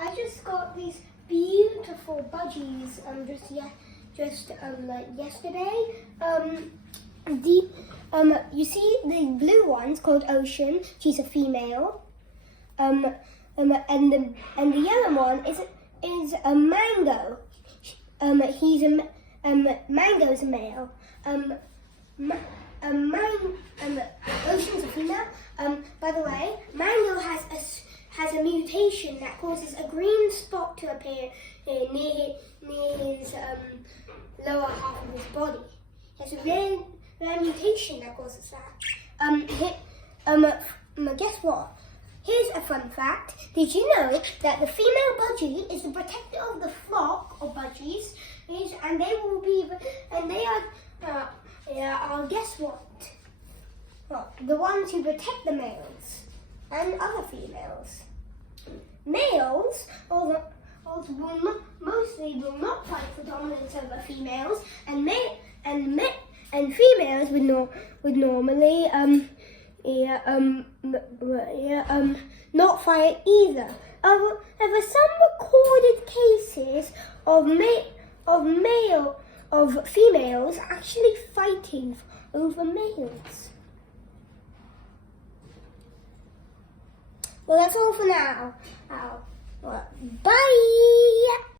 I just got these beautiful budgies like yesterday. You see the blue one's called Ocean. She's a female. And the yellow one is a Mango. Mango's a male. Ocean's a female. By the way, Mango has a mutation that causes a green spot to appear near his lower half of his body. It's a rare mutation that causes that. Guess what? Here's a fun fact. Did you know that the female budgie is the protector of the flock of budgies, and they are guess what? Well, the ones who protect the males and other females. Males mostly will not fight for dominance over females, and females would normally not fight either. There were some recorded cases of females actually fighting over males. Well, that's all for now. Bye!